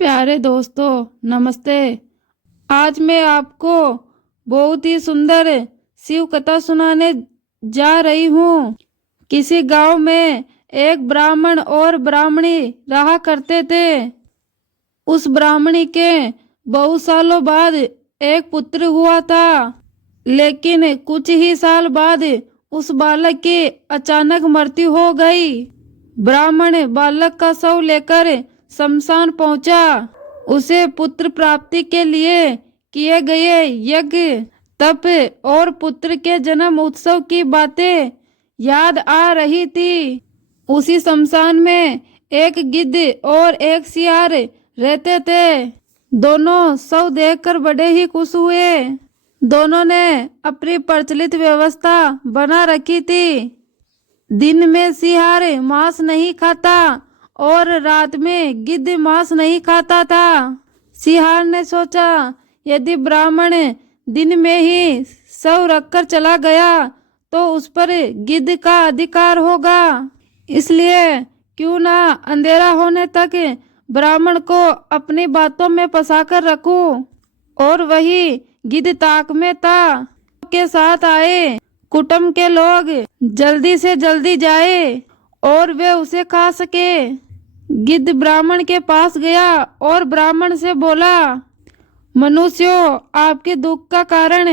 प्यारे दोस्तों, नमस्ते। आज मैं आपको बहुत ही सुंदर शिव कथा सुनाने जा रही हूँ। किसी गांव में एक ब्राह्मण और ब्राह्मणी रहा करते थे। उस ब्राह्मणी के बहुत सालों बाद एक पुत्र हुआ था, लेकिन कुछ ही साल बाद उस बालक की अचानक मृत्यु हो गई। ब्राह्मण बालक का शव लेकर शमशान पहुंचा। उसे पुत्र प्राप्ति के लिए किए गए यज्ञ, तप और पुत्र के जन्म उत्सव की बातें याद आ रही थी। उसी शमशान में एक गिद्ध और एक सियार रहते थे। दोनों शव देखकर बड़े ही खुश हुए। दोनों ने अपनी प्रचलित व्यवस्था बना रखी थी। दिन में सियार मांस नहीं खाता और रात में गिद्ध मांस नहीं खाता था। सियार ने सोचा, यदि ब्राह्मण दिन में ही शव रखकर चला गया तो उस पर गिद्ध का अधिकार होगा, इसलिए क्यों ना अंधेरा होने तक ब्राह्मण को अपनी बातों में फंसाकर रखूं। और वही गिद्ध ताक में था के साथ आए कुटुंब के लोग जल्दी से जल्दी जाए और वे उसे खा सके। गिद्ध ब्राह्मण के पास गया और ब्राह्मण से बोला, मनुष्यों, आपके दुख का कारण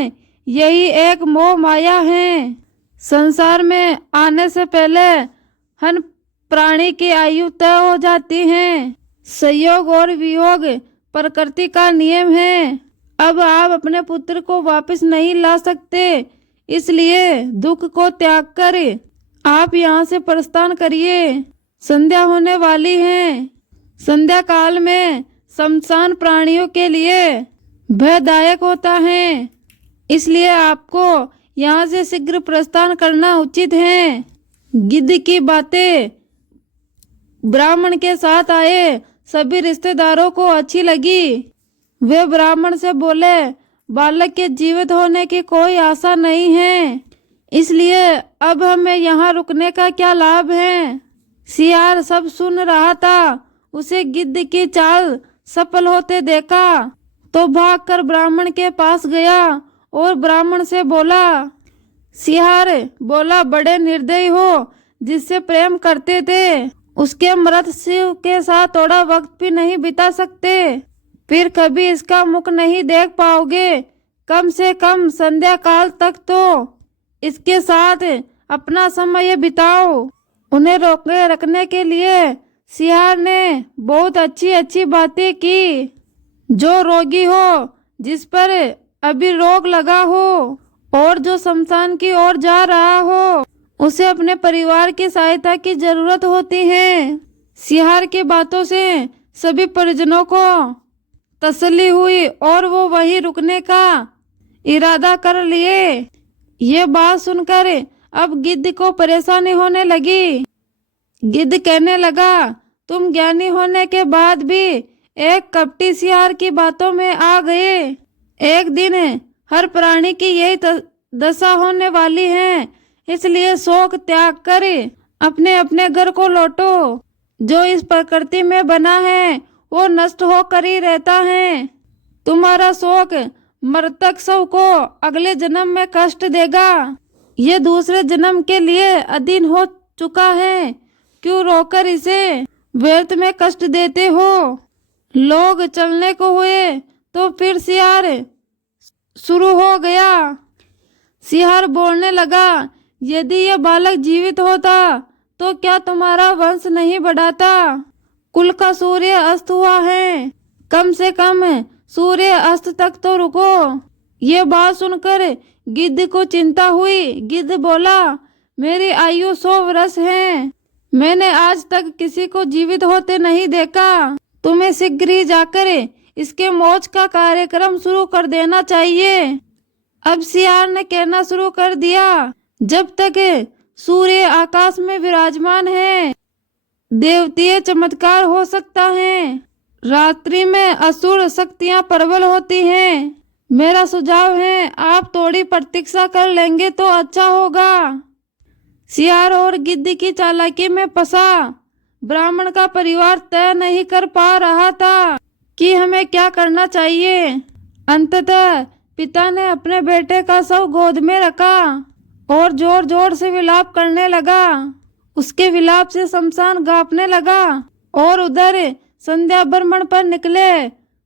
यही एक मोह माया है। संसार में आने से पहले हर प्राणी की आयु तय हो जाती है। संयोग और वियोग प्रकृति का नियम है। अब आप अपने पुत्र को वापस नहीं ला सकते, इसलिए दुख को त्याग कर आप यहाँ से प्रस्थान करिए। संध्या होने वाली है। संध्या काल में शमशान प्राणियों के लिए भयदायक होता है, इसलिए आपको यहाँ से शीघ्र प्रस्थान करना उचित है। गिद्ध की बातें ब्राह्मण के साथ आए सभी रिश्तेदारों को अच्छी लगी। वे ब्राह्मण से बोले, बालक के जीवित होने की कोई आशा नहीं है, इसलिए अब हमें यहाँ रुकने का क्या लाभ है। सियार सब सुन रहा था। उसे गिद्ध की चाल सफल होते देखा तो भागकर ब्राह्मण के पास गया और ब्राह्मण से बोला, सियार बोला, बड़े निर्दयी हो। जिससे प्रेम करते थे उसके मृत शिव के साथ थोड़ा वक्त भी नहीं बिता सकते, फिर कभी इसका मुख नहीं देख पाओगे। कम से कम संध्या काल तक तो इसके साथ अपना समय बिताओ। उन्हें रोके रखने के लिए सियार ने बहुत अच्छी अच्छी बातें की। जो रोगी हो, जिस पर अभी रोग लगा हो और जो शमशान की ओर जा रहा हो, उसे अपने परिवार की सहायता की जरूरत होती है। सियार की बातों से सभी परिजनों को तसल्ली हुई और वो वहीं रुकने का इरादा कर लिए। ये बात सुनकर अब गिद्ध को परेशानी होने लगी। गिद्ध कहने लगा, तुम ज्ञानी होने के बाद भी एक कपटी सियार की बातों में आ गए। एक दिन हर प्राणी की यही दशा होने वाली है, इसलिए शोक त्याग कर अपने अपने घर को लौटो। जो इस प्रकृति में बना है वो नष्ट होकर ही रहता है। तुम्हारा शोक मृतक शव को अगले जन्म में कष्ट देगा। ये दूसरे जन्म के लिए अधीन हो चुका है, क्यों रोकर इसे व्यर्थ में कष्ट देते हो। लोग चलने को हुए तो फिर सियार शुरू हो गया। सियार बोलने लगा, यदि यह बालक जीवित होता तो क्या तुम्हारा वंश नहीं बढ़ाता। कुल का सूर्य अस्त हुआ है, कम से कम सूर्य अस्त तक तो रुको। ये बात सुनकर गिद्ध को चिंता हुई। गिद्ध बोला, मेरी आयु 100 वर्ष है। मैंने आज तक किसी को जीवित होते नहीं देखा। तुम्हें शीघ्र ही जाकर इसके मोक्ष का कार्यक्रम शुरू कर देना चाहिए। अब सियार ने कहना शुरू कर दिया, जब तक सूर्य आकाश में विराजमान है देवतीय चमत्कार हो सकता है। रात्रि में असुर शक्तियां प्रबल होती हैं। मेरा सुझाव है, आप थोड़ी प्रतीक्षा कर लेंगे तो अच्छा होगा। सियार और गिद्ध की चालाकी में फंसा ब्राह्मण का परिवार तय नहीं कर पा रहा था। कि हमें क्या करना चाहिए। अंततः पिता ने अपने बेटे का शव गोद में रखा और जोर जोर से विलाप करने लगा। उसके विलाप से शमशान कांपने लगा और उधर संध्या भ्रमण पर निकले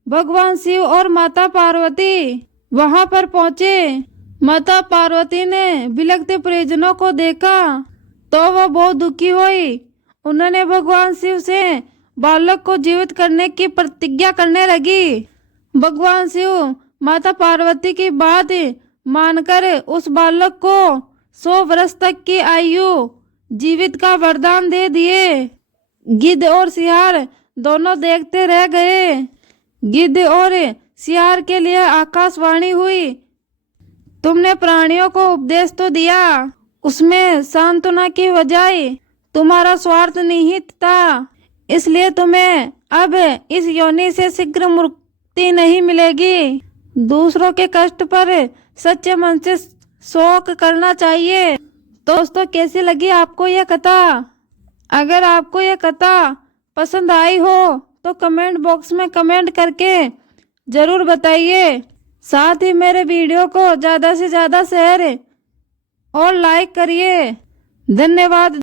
भगवान शिव और माता पार्वती वहां पर पहुंचे। माता पार्वती ने बिलखते परिजनों को देखा तो वह बहुत दुखी हुई। उन्होंने भगवान शिव से बालक को जीवित करने की प्रतिज्ञा करने लगी। भगवान शिव माता पार्वती की बात मानकर उस बालक को 100 वर्ष तक की आयु जीवित का वरदान दे दिए। गिद्ध और सियार दोनों देखते रह गए। गिद्ध और सियार के लिए आकाशवाणी हुई, तुमने प्राणियों को उपदेश तो दिया, उसमें सांत्वना की बजाय तुम्हारा स्वार्थ निहित था, इसलिए तुम्हें अब इस योनि से शीघ्र मुक्ति नहीं मिलेगी। दूसरों के कष्ट पर सच्चे मन से शोक करना चाहिए। दोस्तों, कैसी लगी आपको यह कथा? अगर आपको यह कथा पसंद आई हो तो कमेंट बॉक्स में कमेंट करके जरूर बताइए। साथ ही मेरे वीडियो को ज़्यादा से ज़्यादा शेयर और लाइक करिए। धन्यवाद।